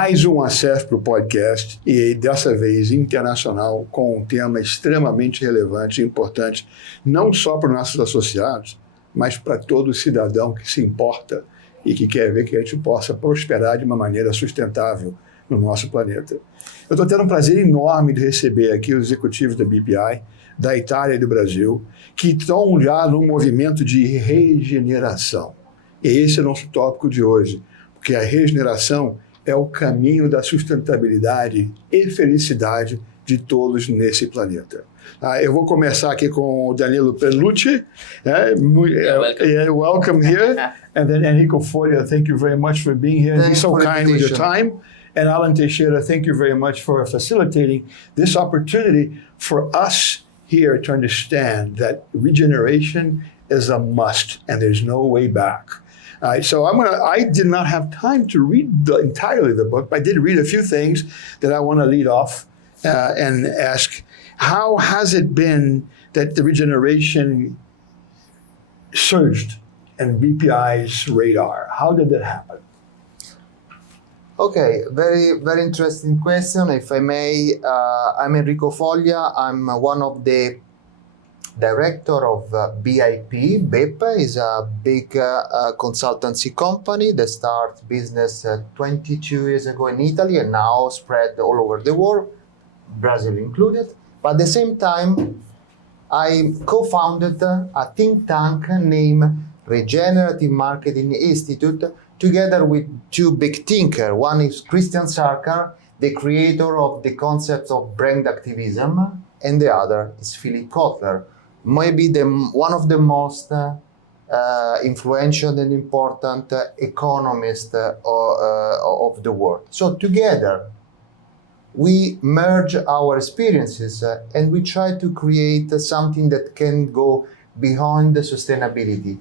Mais um Assespro Podcast, e dessa vez internacional, com um tema extremamente relevante e importante, não só para os nossos associados, mas para todo cidadão que se importa e que quer ver que a gente possa prosperar de uma maneira sustentável no nosso planeta. Eu estou tendo um prazer enorme de receber aqui os executivos da BPI, da Itália e do Brasil, que estão já no movimento de regeneração. E esse é o nosso tópico de hoje, porque a regeneração é o caminho da sustentabilidade e felicidade de todos nesse planeta. Eu vou começar aqui com o Danilo Perlucci. Welcome here. And then Enrico Folha, thank you very much for being here and being so kind with your time. And Alan Teixeira, thank you very much for facilitating this opportunity for us here to understand that regeneration is a must and there's no way back. So I did not have time to read entirely the book, but I did read a few things that I want to lead off and ask, how has it been that the regeneration surged in BPI's radar? How did that happen? Okay, very, very interesting question. If I may, I'm Enrico Foglia. I'm one of the director of BIP. BIP is a big consultancy company that started business 22 years ago in Italy and now spread all over the world, Brazil included. But at the same time, I co-founded a think tank named Regenerative Marketing Institute together with two big thinkers. One is Christian Sarkar, the creator of the concept of brand activism, and the other is Philip Kotler, maybe one of the most influential and important economists of the world. So together, we merge our experiences and we try to create something that can go beyond the sustainability.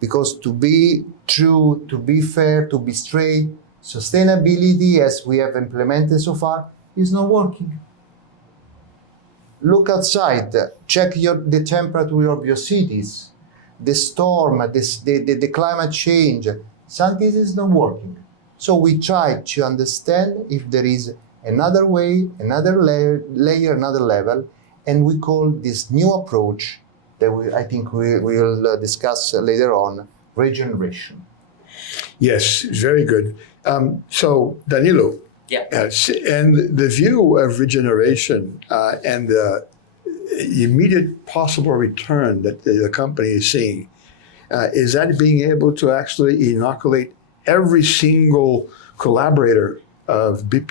Because to be true, to be fair, to be straight, sustainability as we have implemented so far is not working. Look outside, check the temperature of your cities, the storm, the climate change. Something is not working. So we try to understand if there is another way, another layer, another level, and we call this new approach that I think we will discuss later on, regeneration. Yes, very good. So Danilo, and the view of regeneration and the immediate possible return that the company is seeing, is that being able to actually inoculate every single collaborator of BIP?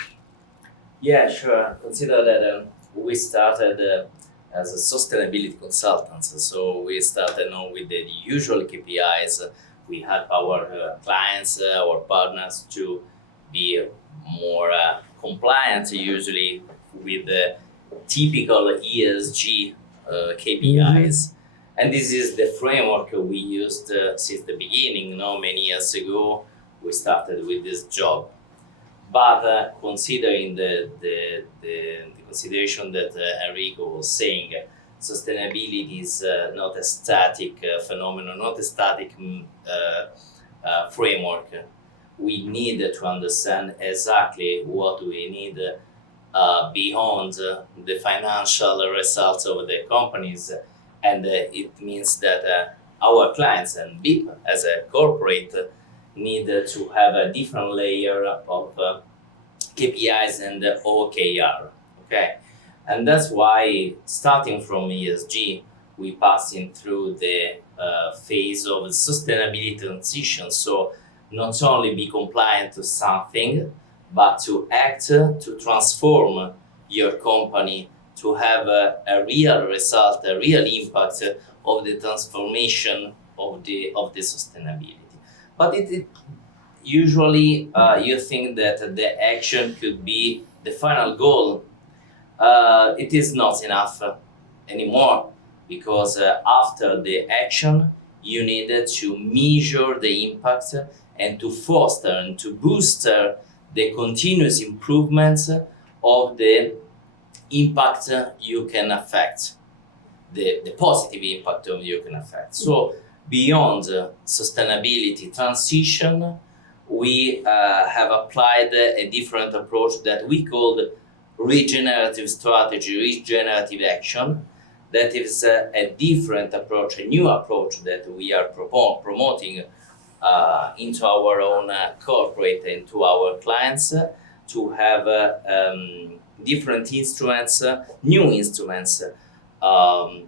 Yeah, sure. Consider that we started as a sustainability consultants. So we started with the usual KPIs. We help our clients, our partners to be more compliant usually with the typical ESG KPIs. And this is the framework we used since the beginning. Many years ago, we started with this job. But considering the consideration that Enrico was saying, sustainability is not a static phenomenon, not a static framework. We need to understand exactly what we need beyond the financial results of the companies. And it means that our clients and BIP as a corporate need to have a different layer of KPIs and OKR, okay? And that's why, starting from ESG, we passing through the phase of sustainability transition. So not only be compliant to something, but to act, to transform your company, to have a real result, a real impact of the transformation of the sustainability. But it usually you think that the action could be the final goal. It is not enough anymore, because after the action, you need to measure the impact and to foster and to boost the continuous improvements of the impact you can affect, the positive impact you can affect. So beyond sustainability transition, we have applied a different approach that we called regenerative strategy, regenerative action. That is a different approach, a new approach that we are promoting into our own corporate and to our clients to have different instruments, new instruments,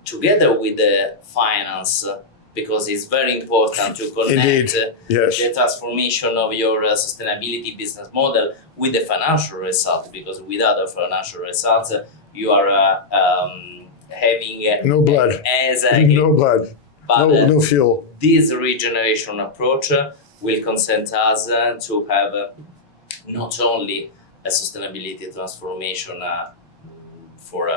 together with the finance, because it's very important to connect Yes. the transformation of your sustainability business model with the financial results, because without the financial results, you are having No blood. Exactly. No blood. But No fuel. this regeneration approach will consent us to have not only a sustainability transformation for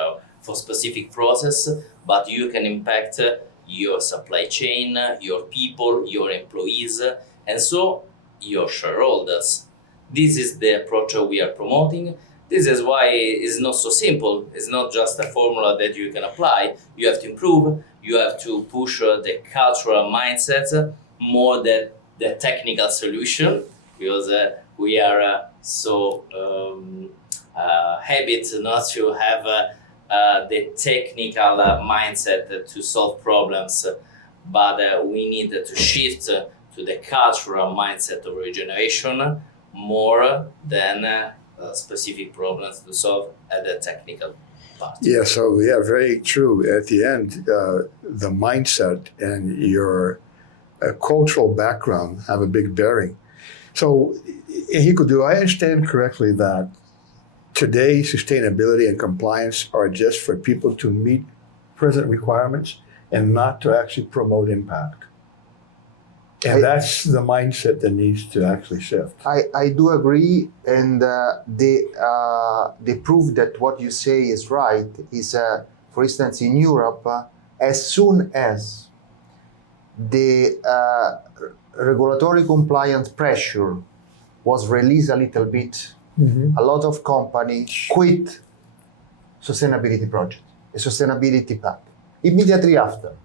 specific process, but you can impact your supply chain, your people, your employees, and so your shareholders. This is the approach we are promoting. This is why it's not so simple. It's not just a formula that you can apply. You have to improve. You have to push the cultural mindset more than the technical solution, because we are so habit not to have the technical mindset to solve problems, but we need to shift to the cultural mindset of regeneration more than specific problems to solve at the technical part. Yeah, so very true. At the end, the mindset and your cultural background have a big bearing. So, Enrico, do I understand correctly that today sustainability and compliance are just for people to meet present requirements and not to actually promote impact? And that's the mindset that needs to actually shift. I do agree, and the proof that what you say is right is, for instance, in Europe, as soon as the regulatory compliance pressure was released a little bit, a lot of companies quit sustainability project, a sustainability path, immediately after,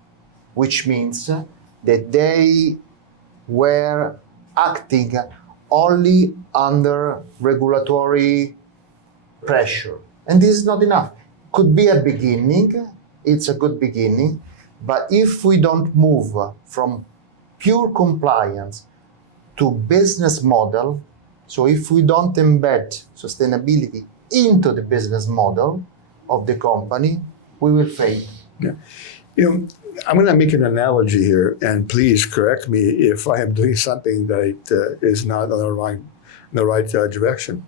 which means that they were acting only under regulatory pressure. And this is not enough. Could be a beginning, it's a good beginning, but if we don't move from pure compliance to business model, so if we don't embed sustainability into the business model of the company, we will fail. Yeah. You know, I'm going to make an analogy here, and please correct me if I am doing something that is not in the right direction.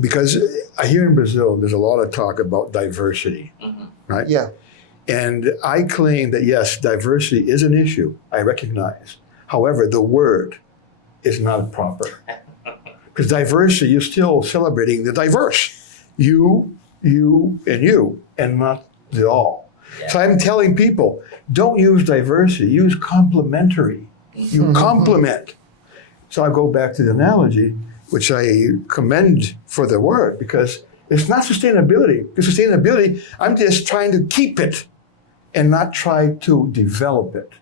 Because here in Brazil, there's a lot of talk about diversity, right? Yeah. And I claim that, yes, diversity is an issue, I recognize. However, the word is not proper. Because diversity, you're still celebrating the diverse. You, and not the all. Yeah. So I'm telling people, don't use diversity, use complementary. You complement. So I go back to the analogy, which I commend for the word, because it's not sustainability. Because sustainability, I'm just trying to keep it and not try to develop it.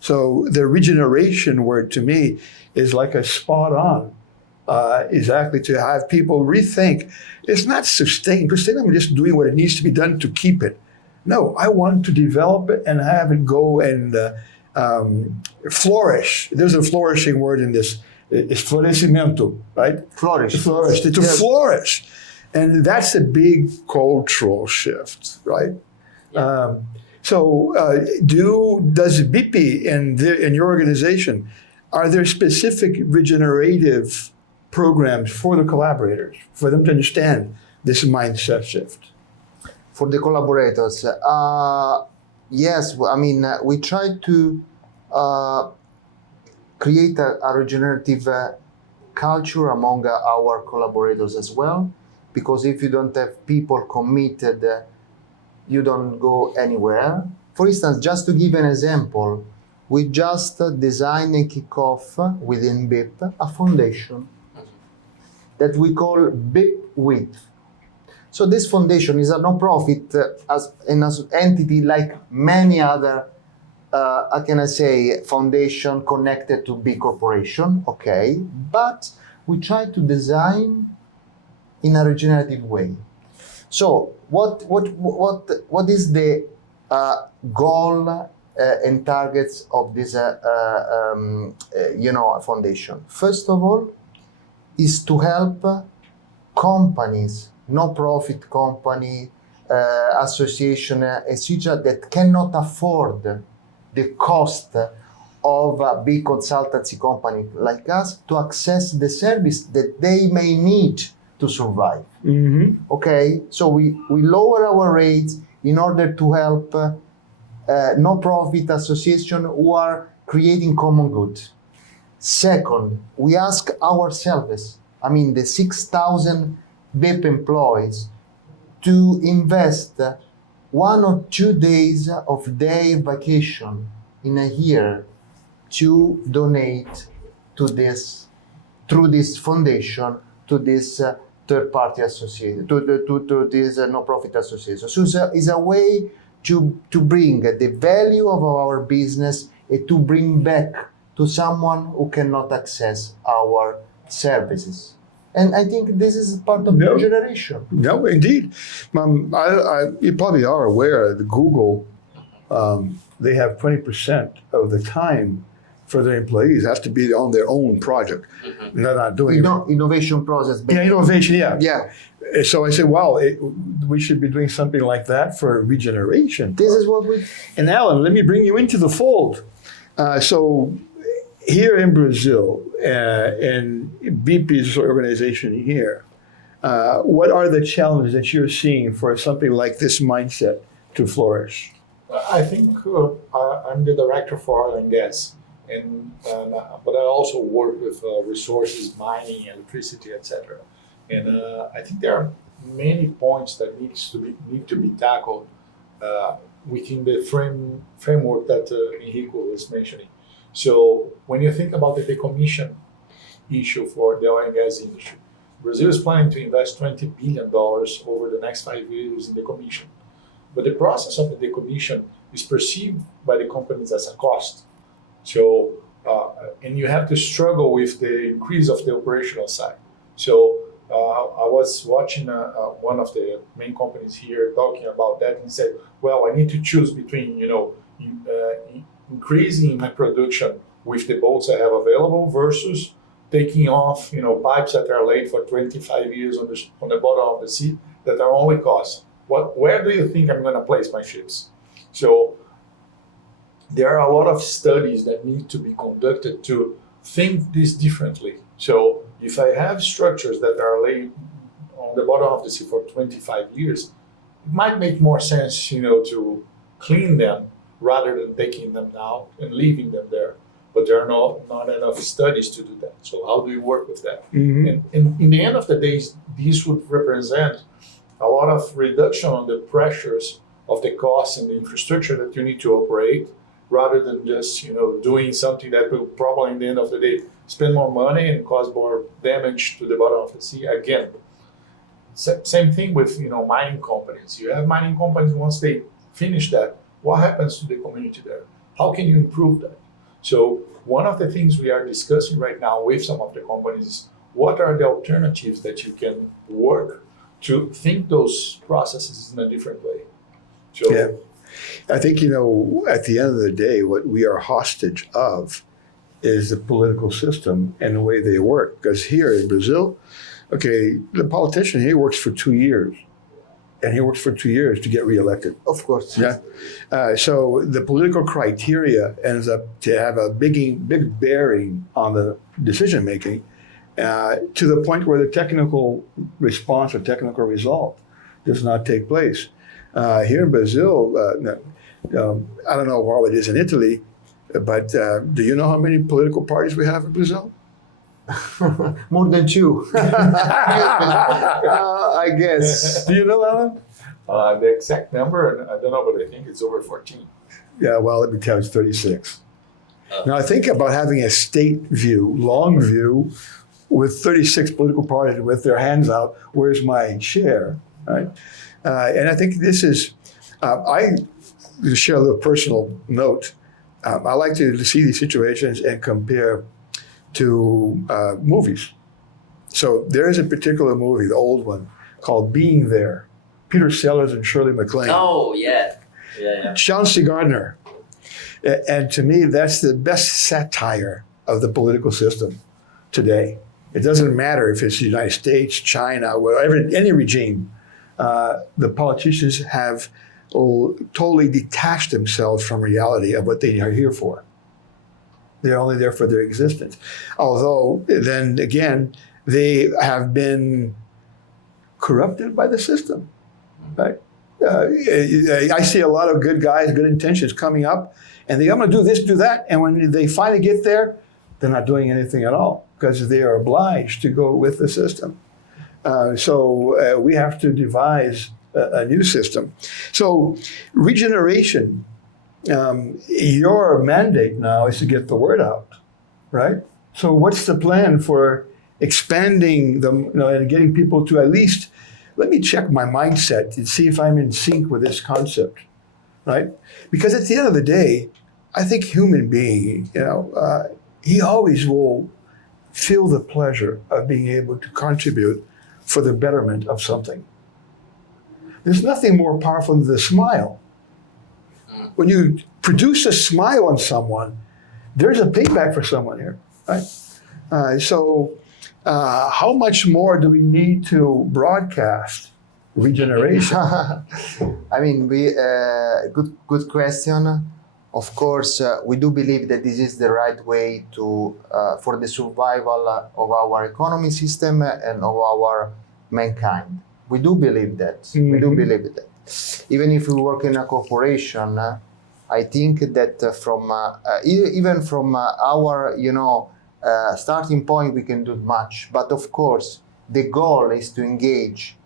So the regeneration word to me is like a spot on. Exactly, to have people rethink. It's not sustain. I'm just doing what it needs to be done to keep it. No, I want to develop it and have it go and flourish. There's a flourishing word in this. It's florescimento, right? Flourish. Flourish. To flourish. And that's a big cultural shift, right? Yeah. Does BP in your organization, are there specific regenerative programs for the collaborators, for them to understand this mindset shift? For the collaborators, yes. I mean, we try to create a regenerative culture among our collaborators as well, because if you don't have people committed, you don't go anywhere. For instance, just to give an example, we just designed and kick off within BIP a foundation that we call BIP With. So this foundation is a non-profit as an entity like many other how can I say, foundation connected to big corporation, okay, but we try to design in a regenerative way. So what is the goal and targets of this foundation? First of all, is to help companies, no-profit company, association, etc., that cannot afford the cost of a big consultancy company like us to access the service that they may need to survive. Mm-hmm. Okay, so we lower our rates in order to help no-profit association who are creating common good. Second, we ask ourselves, the 6,000 BIP employees, to invest 1 or 2 days of their vacation in a year to donate to this, through this foundation, to this third-party association, to this no-profit association. So it's a way to bring the value of our business and to bring back to someone who cannot access our services. And I think this is part of the generation. No, indeed. You probably are aware that Google, they have 20% of the time for their employees has to be on their own project. Mm-hmm. They're not doing innovation process. Yeah, innovation, yeah. Yeah. So I said, wow, we should be doing something like that for regeneration. This is what we... And Alan, let me bring you into the fold. So here in Brazil, in BP's organization here, what are the challenges that you're seeing for something like this mindset to flourish? I think I'm the director for oil and gas, but I also work with resources, mining, electricity, etc. And I think there are many points that need to be tackled within the framework that Enrico was mentioning. So when you think about the decommission issue for the oil and gas industry, Brazil is planning to invest $20 billion over the next 5 years in decommission. But the process of the decommission is perceived by the companies as a cost. So, and you have to struggle with the increase of the operational side. So I was watching one of the main companies here talking about that and said, well, I need to choose between, increasing my production with the boats I have available versus taking off, pipes that are laid for 25 years on the bottom of the sea that are only cost. Where do you think I'm going to place my ships? So there are a lot of studies that need to be conducted to think this differently. So if I have structures that are laid on the bottom of the sea for 25 years, it might make more sense, to clean them rather than taking them down and leaving them there. But there are not enough studies to do that. So how do you work with that? Mm-hmm. And in the end of the day, this would represent a lot of reduction on the pressures of the costs and the infrastructure that you need to operate, rather than just doing something that will probably, in the end of the day, spend more money and cause more damage to the bottom of the sea. Again, same thing with mining companies. You have mining companies, once they finish that, what happens to the community there? How can you improve that? So one of the things we are discussing right now with some of the companies is what are the alternatives that you can work to think those processes in a different way. So, yeah. I think, at the end of the day, what we are hostage of is the political system and the way they work. Because here in Brazil, the politician here works for 2 years. And he works for 2 years to get reelected. Of course. Yeah. So the political criteria ends up to have a big bearing on the decision making, to the point where the technical response or technical result does not take place. Here in Brazil, I don't know how it is in Italy, but do you know how many political parties we have in Brazil? More than 2. I guess. Do you know, Alan? The exact number, I don't know, but I think it's over 14. Yeah, well, let me tell you, it's 36. Now, I think about having a state view, long view, with 36 political parties with their hands out, where's my share, right? And I think this is, I share a little personal note. I like to see these situations and compare to movies. So there is a particular movie, the old one, called Being There. Peter Sellers and Shirley MacLaine. Oh, yeah. Yeah. John C. Gardner. And to me, that's the best satire of the political system today. It doesn't matter if it's the United States, China, whatever, any regime. The politicians have totally detached themselves from reality of what they are here for. They're only there for their existence. Although, then again, they have been corrupted by the system, right? I see a lot of good guys, good intentions coming up, and I'm going to do this, do that, and when they finally get there, they're not doing anything at all because they are obliged to go with the system. So we have to devise a new system. So regeneration, your mandate now is to get the word out, right? So what's the plan for expanding and getting people to at least, let me check my mindset and see if I'm in sync with this concept, right? Because at the end of the day, I think human being, he always will feel the pleasure of being able to contribute for the betterment of something. There's nothing more powerful than the smile. When you produce a smile on someone, there's a payback for someone here, right? So how much more do we need to broadcast regeneration? I mean, good question. Of course, we do believe that this is the right way to for the survival of our economy system and of our mankind. We do believe that. Mm-hmm. We do believe that. Even if we work in a corporation, I think that even from our starting point, we can do much. But of course, the goal is to engage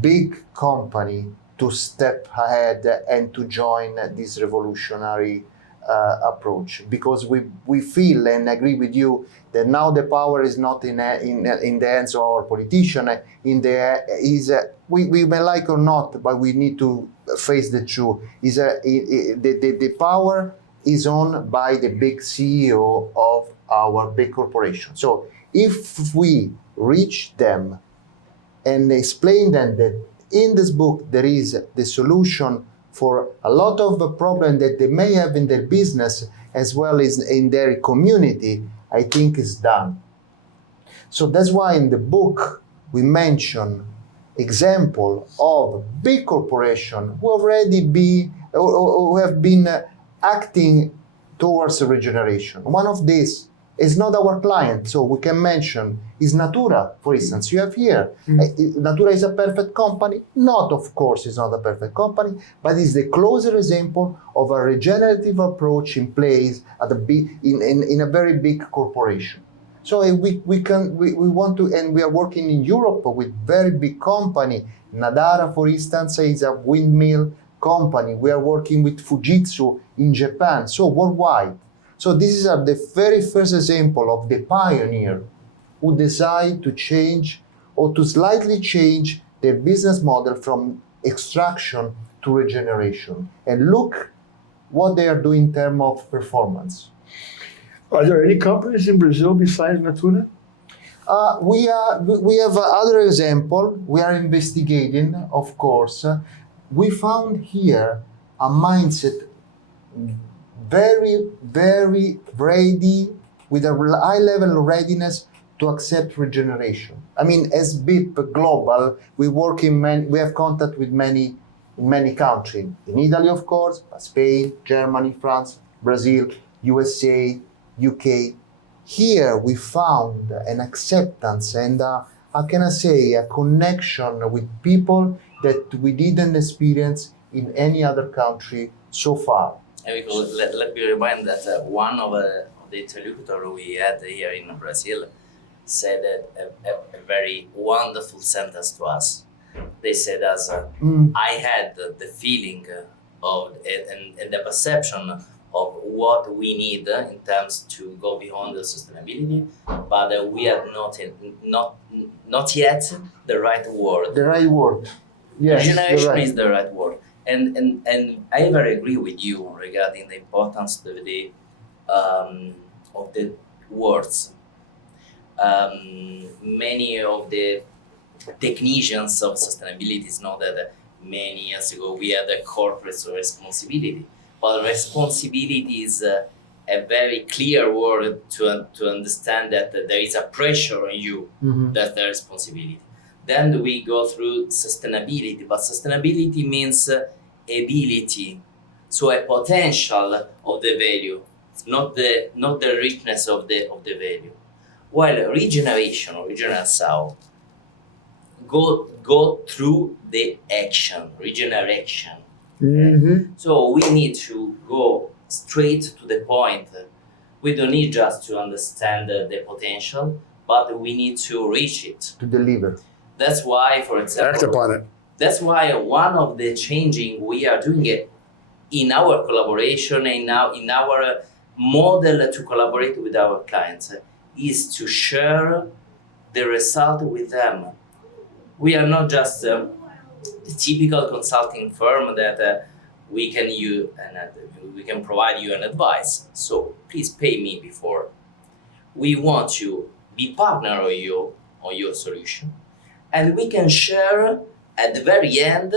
big company to step ahead and to join this revolutionary approach, because we feel and agree with you that now the power is not in the hands of our politician. We may like or not, but we need to face the truth. The power is owned by the big CEO of our big corporation. So if we reach them and explain them that in this book there is the solution for a lot of the problems that they may have in their business as well as in their community, I think is done. So that's why in the book we mention example of big corporations who have been acting towards regeneration. One of these is not our client, so we can mention is Natura, for instance. You have here, Natura is a perfect company. Not, of course, it's not a perfect company, but it's the closer example of a regenerative approach in place at in a very big corporation. So we want to, and we are working in Europe with very big company. Nadara, for instance, is a windmill company. We are working with Fujitsu in Japan, so worldwide. So this is the very first example of the pioneer who decide to change or to slightly change their business model from extraction to regeneration. And look what they are doing in terms of performance. Are there any companies in Brazil besides Natura? We have other example. We are investigating, of course. We found here a mindset very, very ready, with a high level of readiness to accept regeneration. I mean, as BIP Global, we have contact with many countries. In Italy, of course, Spain, Germany, France, Brazil, USA, UK. Here we found an acceptance and a connection with people that we didn't experience in any other country so far. Let me remind that one of the interlocutors we had here in Brazil said a very wonderful sentence to us. They said I had the feeling of and the perception of what we need in terms to go beyond the sustainability, but we have not yet the right word. The right word. Yes, regeneration is the right word. And I very agree with you regarding the importance of the words. Many of the technicians of sustainability know that many years ago we had a corporate responsibility, but responsibility is a very clear word to understand that there is a pressure on you. That's the responsibility. Then we go through sustainability, but sustainability means ability, so a potential of the value, not the richness of the value. While regeneration or regeneração go through the action, regeneration. So we need to go straight to the point. We don't need just to understand the potential, but we need to reach it. To deliver. That's why, for example, Act upon it. That's why one of the changing we are doing it in our collaboration and now in our model to collaborate with our clients is to share the result with them. We are not just a typical consulting firm that we can provide you an advice. So please pay me before. We want to be partner on your solution, and we can share at the very end,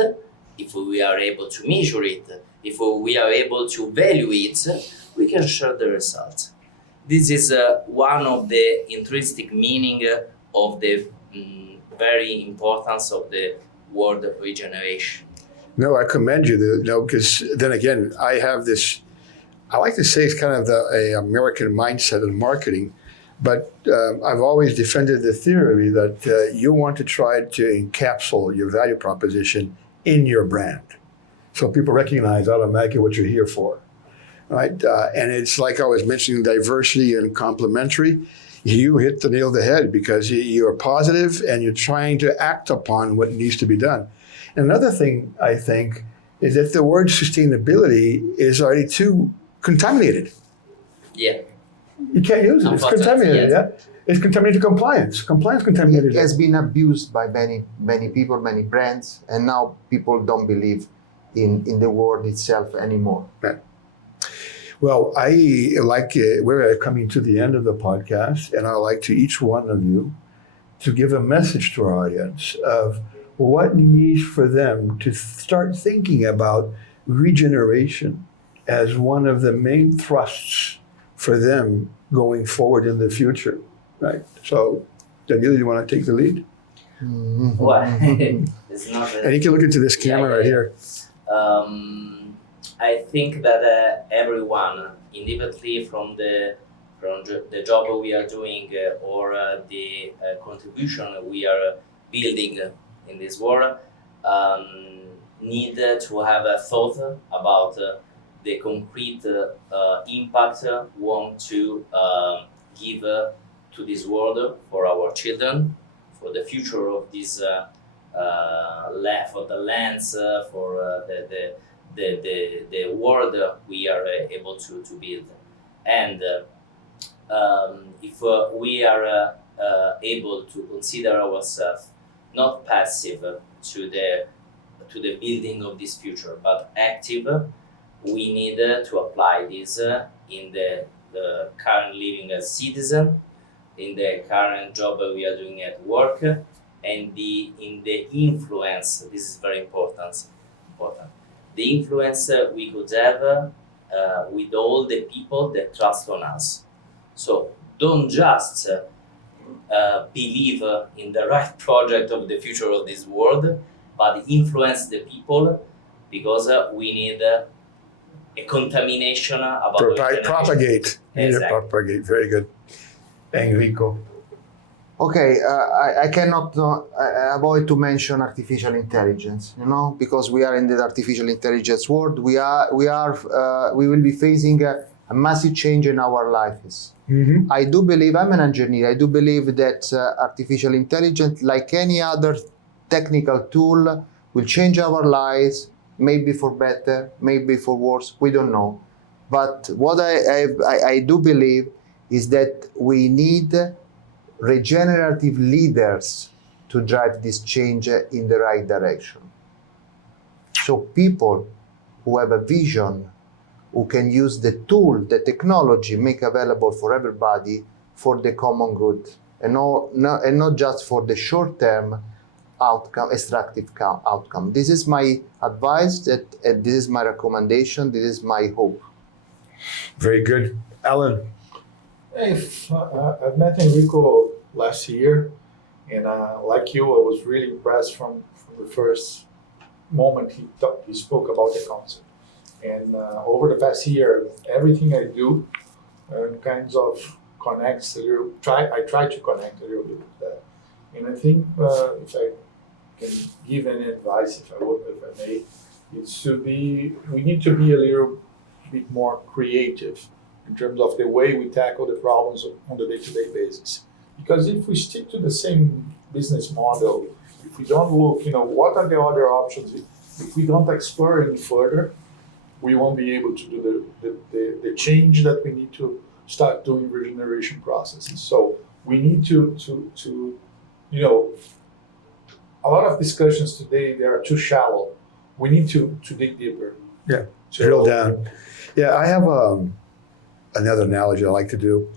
if we are able to measure it, if we are able to value it, we can share the results. This is one of the intrinsic meaning of the very importance of the word regeneration. No, I commend you, because then again, I have this, I like to say it's kind of a American mindset of marketing, but I've always defended the theory that you want to try to encapsulate your value proposition in your brand. So people recognize automatically what you're here for, right? And it's like I was mentioning diversity and complementary. You hit the nail on the head because you're positive and you're trying to act upon what needs to be done. And another thing I think is that the word sustainability is already too contaminated. Yeah. You can't use it. It's contaminated. Yeah. It's contaminated compliance. Compliance contaminated. It has been abused by many people, many brands, and now people don't believe in the word itself anymore. Right. Well, I like we're coming to the end of the podcast, and I like to each one of you to give a message to our audience of what needs for them to start thinking about regeneration as one of the main thrusts for them going forward in the future, right? So, Daniel, you want to take the lead? Well, it's not. And you can look into this camera right here. I think that everyone, independently from the job we are doing or the contribution we are building in this world, need to have a thought about the concrete impact we want to give to this world for our children, for the future of this for the lands, for the world we are able to build. And if we are able to consider ourselves not passive to the building of this future, but active, we need to apply this in the current living as citizen, in the current job we are doing at work, and in the influence. This is very important. The influence we could have with all the people that trust on us. So don't just believe in the right project of the future of this world, but influence the people, because we need a contamination about propagate. Exactly. Propagate. Very good. Enrico. Okay, I cannot avoid to mention artificial intelligence. Because we are in the artificial intelligence world. We will be facing a massive change in our lives. Mm-hmm. I do believe, I'm an engineer, I do believe that artificial intelligence, like any other technical tool, will change our lives, maybe for better, maybe for worse, we don't know. But what I do believe is that we need regenerative leaders to drive this change in the right direction. So people who have a vision, who can use the tool, the technology, make available for everybody for the common good, and not just for the short-term outcome, extractive outcome. This is my advice, this is my recommendation, this is my hope. Very good. Alan? I've met Enrico last year, and like you, I was really impressed from the first moment he spoke about the concept. And over the past year, everything I do kinds of connects a little. I try to connect a little bit with that. And I think if I can give any advice, if I may, we need to be a little bit more creative in terms of the way we tackle the problems on the day-to-day basis. Because if we stick to the same business model, if we don't look, what are the other options, if we don't explore any further, we won't be able to do the change that we need to start doing regeneration processes. So we need to a lot of discussions today, they are too shallow. We need to dig deeper. Yeah, drill down. Yeah, I have another analogy I like to do.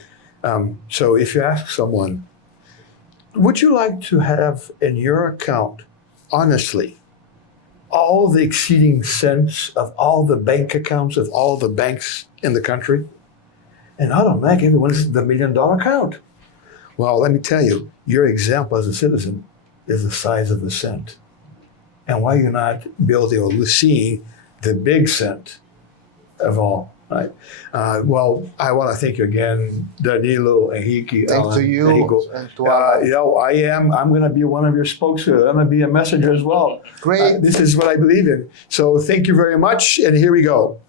So if you ask someone, would you like to have in your account, honestly, all the exceeding cents of all the bank accounts of all the banks in the country? And automatically everyone's the $1 million account. Well, let me tell you, your example as a citizen is the size of a cent. And why you're not building or seeing the big cent of all, right? Well, I want to thank you again, Danilo, Henrique, Thanks to you Enrico. and to Alan. I'm going to be one of your spokesmen. I'm going to be a messenger as well. Great. This is what I believe in. So thank you very much, and here we go.